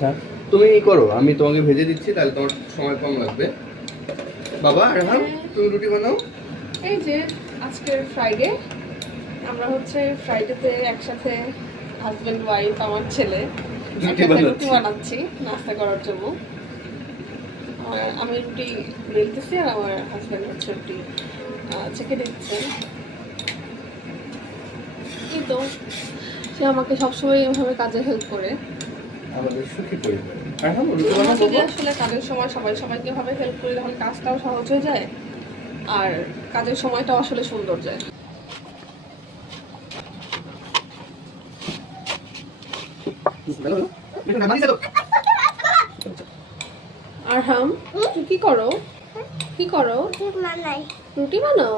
আচ্ছা তুমি করো, আমি তোমাকে ভেজে দিচ্ছি, তাহলে তোমার সময় কম লাগবে। বাবা আরহাম, তুমি রুটি বানাও। এই যে আজকের ফ্রাইডে, আমরা হচ্ছে ফ্রাইডেতে একসাথে হাজবেন্ড ওয়াইফ আমার ছেলে একসাথে রুটি বানাচ্ছি নাস্তা করার জন্য। আর আমি রুটি বেলতেছি আর আমার হাজবেন্ড হচ্ছে রুটি ছেঁকে দিচ্ছে। এই তো সে আমাকে সবসময় এভাবে কাজে হেল্প করে। আমাদের সুখী পরিবার। আরহাম রুটি বানাও যদি বাবা। আসলে কাজের সময় সবাইকে ভাবে হেল্প করি তাহলে কাজটাও সহজ হয়ে যায় আর কাজের সময়টাও আসলে সুন্দর যায়। আরহাম, তুমি কি করো? কি করো? রুটি বানাও।